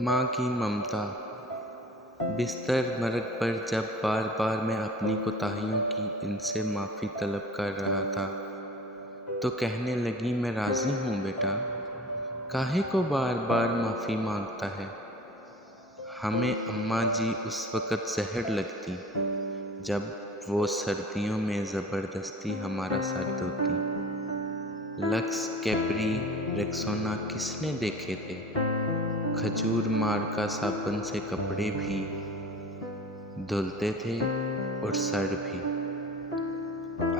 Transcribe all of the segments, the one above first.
माँ की ममता। बिस्तर मरग पर जब बार बार मैं अपनी कोताहियों की इनसे माफ़ी तलब कर रहा था तो कहने लगी, मैं राज़ी हूँ बेटा, काहे को बार बार माफ़ी मांगता है। हमें अम्मा जी उस वक़्त जहर लगती जब वो सर्दियों में ज़बरदस्ती हमारा सर धोती। लक्स, कैप्री, रेक्सोना किसने देखे थे। खजूर मार का साबुन से कपड़े भी धुलते थे और सर भी।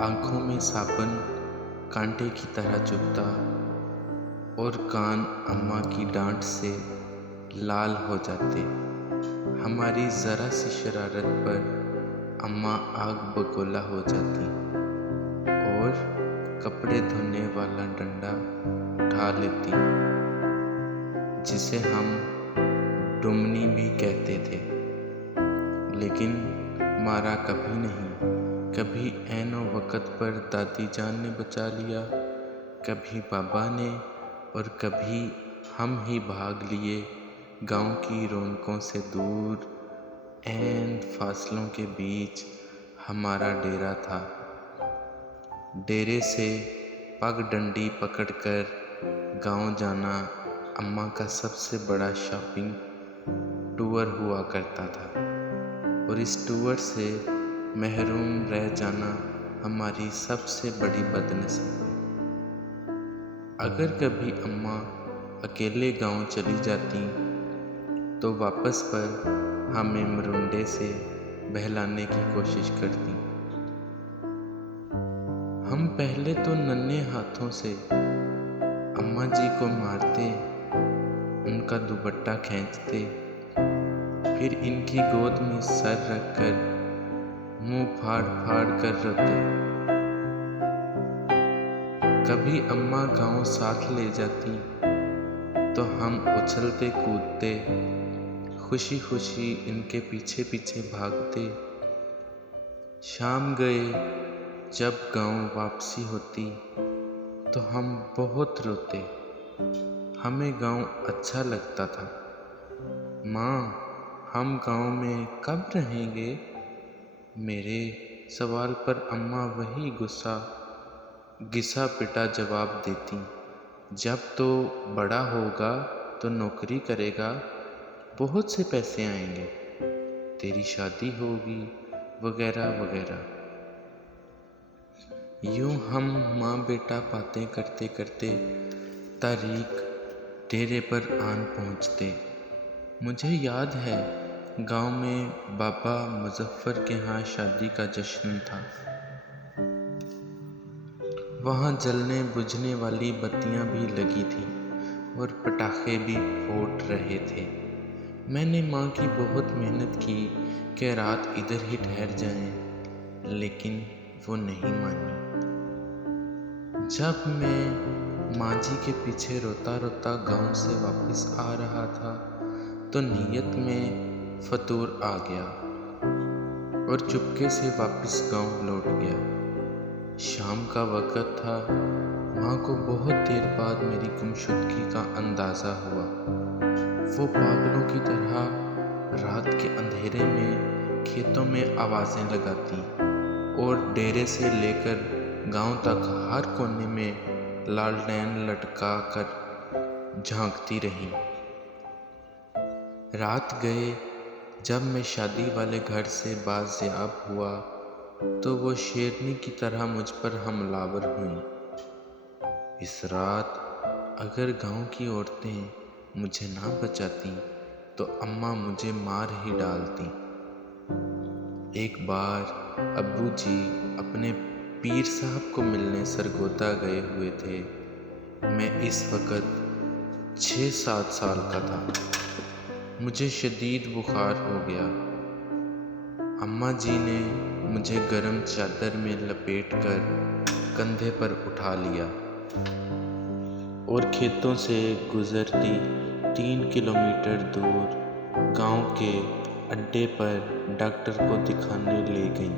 आँखों में साबुन कांटे की तरह चुभता और कान अम्मा की डांट से लाल हो जाते। हमारी ज़रा सी शरारत पर अम्मा आग बगोला हो जाती और कपड़े धोने वाला डंडा उठा लेती, जिसे हम डुमनी भी कहते थे। लेकिन मारा कभी नहीं। कभी ऐनो वक़्त पर दादी जान ने बचा लिया, कभी बाबा ने, और कभी हम ही भाग लिए गांव की रौनकों से दूर। ऐन फासलों के बीच हमारा डेरा था। डेरे से पगडंडी पकड़कर गांव जाना अम्मा का सबसे बड़ा शॉपिंग टूर हुआ करता था, और इस टूर से महरूम रह जाना हमारी सबसे बड़ी बदनसीबी। अगर कभी अम्मा अकेले गांव चली जाती तो वापस पर हमें मरुंडे से बहलाने की कोशिश करती। हम पहले तो नन्हे हाथों से अम्मा जी को मारते, उनका दुपट्टा खींचते, फिर इनकी गोद में सर रखकर मुंह फाड़ फाड़ कर रोते। कभी अम्मा गांव साथ ले जाती तो हम उछलते कूदते खुशी खुशी इनके पीछे पीछे भागते। शाम गए जब गांव वापसी होती तो हम बहुत रोते। हमें गांव अच्छा लगता था। माँ, हम गांव में कब रहेंगे? मेरे सवाल पर अम्मा वही गुस्सा घिसा पिटा जवाब देती, जब तो बड़ा होगा तो नौकरी करेगा, बहुत से पैसे आएंगे, तेरी शादी होगी, वगैरह वगैरह। यूं हम माँ बेटा बातें करते करते तारीख डेरे पर आन पहुँचते। मुझे याद है गांव में बाबा मुजफ्फर के यहाँ शादी का जश्न था। वहाँ जलने बुझने वाली बत्तियाँ भी लगी थी और पटाखे भी फूट रहे थे। मैंने माँ की बहुत मेहनत की कि रात इधर ही ठहर जाएं, लेकिन वो नहीं मानी। जब मैं माँ जी के पीछे रोता रोता गांव से वापस आ रहा था तो नीयत में फतूर आ गया और चुपके से वापस गांव लौट गया। शाम का वक़्त था। माँ को बहुत देर बाद मेरी गुमशुदगी का अंदाज़ा हुआ। वो पागलों की तरह रात के अंधेरे में खेतों में आवाज़ें लगाती और डेरे से लेकर गांव तक हर कोने में लालटेन लटका कर झांकती रही। रात गए जब मैं शादी वाले घर से बाज़याब हुआ तो वो शेरनी की तरह मुझ पर हमलावर हुई। इस रात अगर गांव की औरतें मुझे ना बचाती तो अम्मा मुझे मार ही डालती। एक बार अब्बू जी अपने पीर साहब को मिलने सरगोदा गए हुए थे। मैं इस वक़्त 6-7 साल का था। मुझे शदीद बुखार हो गया। अम्मा जी ने मुझे गर्म चादर में लपेटकर कंधे पर उठा लिया और खेतों से गुजरती 3 किलोमीटर दूर गांव के अड्डे पर डॉक्टर को दिखाने ले गई।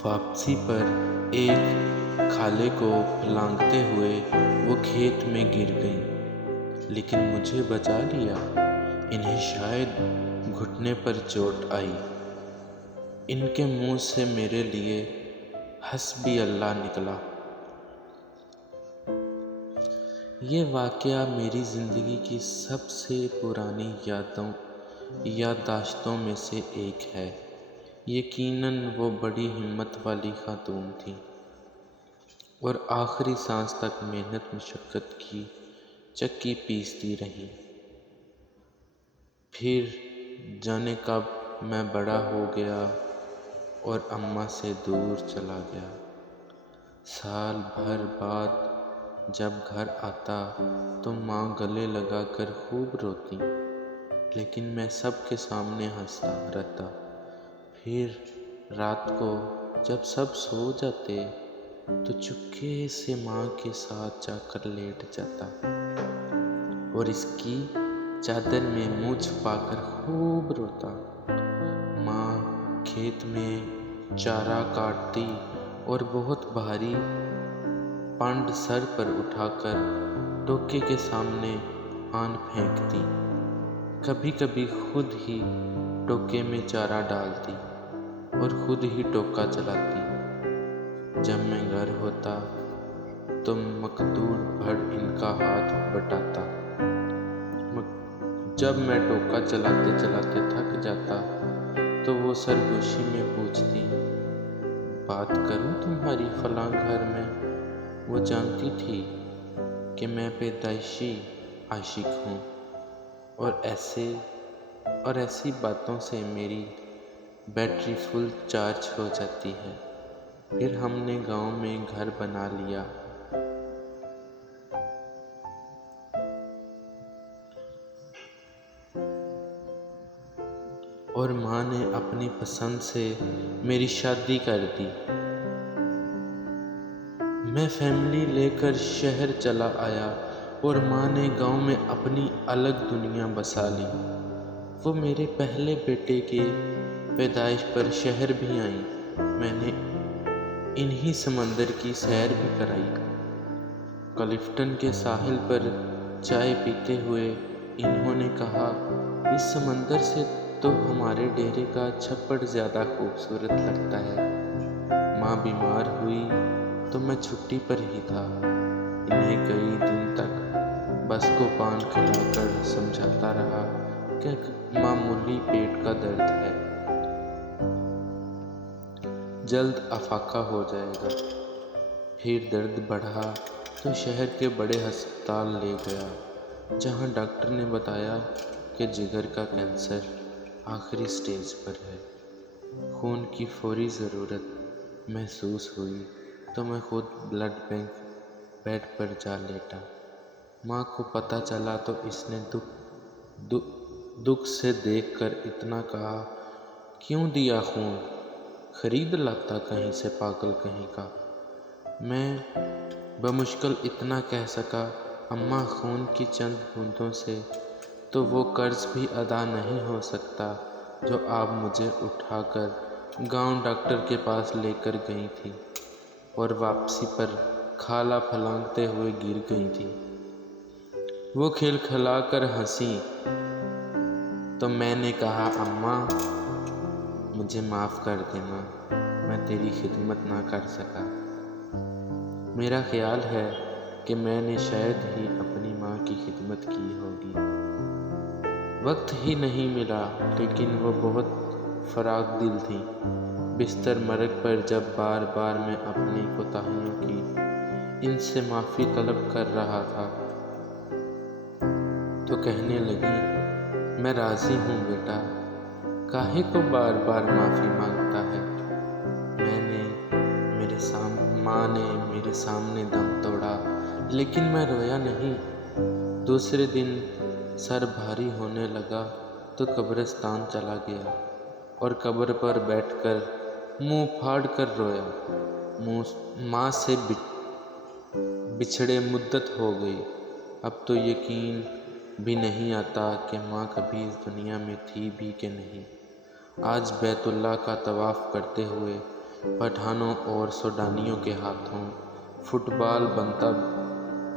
वापसी पर एक खाले को फलांगते हुए वो खेत में गिर गई। लेकिन मुझे बचा लिया। इन्हें शायद घुटने पर चोट आई। इनके मुंह से मेरे लिए हस्बी अल्लाह निकला। ये वाक़या मेरी ज़िंदगी की सबसे पुरानी याददाश्तों में से एक है। यकीनन वो बड़ी हिम्मत वाली खातून थी और आखिरी सांस तक मेहनत मशक्क़त की चक्की पीसती रही। फिर जाने कब मैं बड़ा हो गया और अम्मा से दूर चला गया। साल भर बाद जब घर आता तो माँ गले लगाकर खूब रोती, लेकिन मैं सबके सामने हंसता रहता। फिर रात को जब सब सो जाते तो चुपके से माँ के साथ जाकर लेट जाता और इसकी चादर में मुँह छुपाकर खूब रोता। माँ खेत में चारा काटती और बहुत भारी पंड सर पर उठाकर टोके के सामने आन फेंकती। कभी कभी खुद ही टोके में चारा डालती और खुद ही टोका चलाती। जब मैं घर होता तो मकदूर भर इनका हाथ बटाता। जब मैं टोका चलाते चलाते थक जाता तो वो सरगोशी में पूछती, बात करूं तुम्हारी फलां घर में। वो जानती थी कि मैं पैदाइशी आशिक हूँ और ऐसी बातों से मेरी बैटरी फुल चार्ज हो जाती है। फिर हमने गांव में घर बना लिया। और माँ ने अपनी पसंद से मेरी शादी कर दी। मैं फैमिली लेकर शहर चला आया और माँ ने गांव में अपनी अलग दुनिया बसा ली। वो मेरे पहले बेटे के पैदाइश पर शहर भी आई। मैंने इन्हीं समंदर की सैर भी कराई। क्लिफ्टन के साहिल पर चाय पीते हुए इन्होंने कहा, इस समंदर से तो हमारे डेरे का छप्पड़ ज़्यादा खूबसूरत लगता है। माँ बीमार हुई तो मैं छुट्टी पर ही था। इन्हें कई दिन तक बस को पान खिलाकर समझाता रहा कि मामूली पेट का दर्द है, जल्द अफाका हो जाएगा। फिर दर्द बढ़ा तो शहर के बड़े अस्पताल ले गया, जहां डॉक्टर ने बताया कि जिगर का कैंसर आखिरी स्टेज पर है। खून की फौरी ज़रूरत महसूस हुई तो मैं खुद ब्लड बैंक बेड पर जा लेटा। माँ को पता चला तो इसने दुख से देखकर इतना कहा, क्यों दिया खून, खरीद लाता कहीं से पागल कहीं का। मैं बमुश्किल इतना कह सका, अम्मा खून की चंद बूंदों से तो वो कर्ज भी अदा नहीं हो सकता जो आप मुझे उठाकर गांव डॉक्टर के पास लेकर गई थी और वापसी पर खाला फलांगते हुए गिर गई थी। वो खिलखिलाकर हंसी तो मैंने कहा, अम्मा मुझे माफ़ कर देना, मैं तेरी खिदमत ना कर सका। मेरा ख्याल है कि मैंने शायद ही अपनी माँ की खिदमत की होगी। वक्त ही नहीं मिला, लेकिन वो बहुत फराग दिल थी। बिस्तर मरग पर जब बार बार मैं अपनी कोताहियों की इनसे माफ़ी तलब कर रहा था तो कहने लगी, मैं राज़ी हूँ बेटा, काहे को बार बार माफ़ी मांगता है। माँ ने मेरे सामने दम तोड़ा, लेकिन मैं रोया नहीं। दूसरे दिन सर भारी होने लगा तो कब्रिस्तान चला गया और कब्र पर बैठकर मुंह फाड़ कर रोया। माँ से बिछड़े मुद्दत हो गई। अब तो यकीन भी नहीं आता कि माँ कभी इस दुनिया में थी भी कि नहीं। आज बैतुल्लाह का तवाफ़ करते हुए पठानों और सूडानियों के हाथों फुटबॉल बनता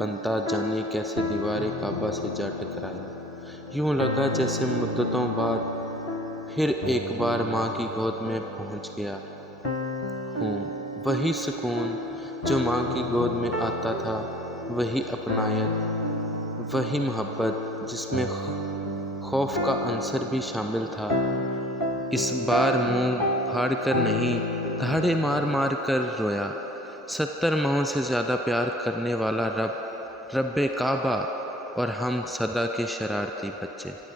बनता जाने कैसे दीवारे काबा से जा टकराया। यूं लगा जैसे मुद्दतों बाद फिर एक बार माँ की गोद में पहुँच गया हूँ। वही सुकून जो माँ की गोद में आता था, वही अपनायत, वही मोहब्बत जिसमें खौफ का अंसर भी शामिल था। इस बार मुंह फाड़ कर नहीं, दहाड़े मार मार कर रोया। 70 माहों से ज़्यादा प्यार करने वाला रब्बे काबा, और हम सदा के शरारती बच्चे।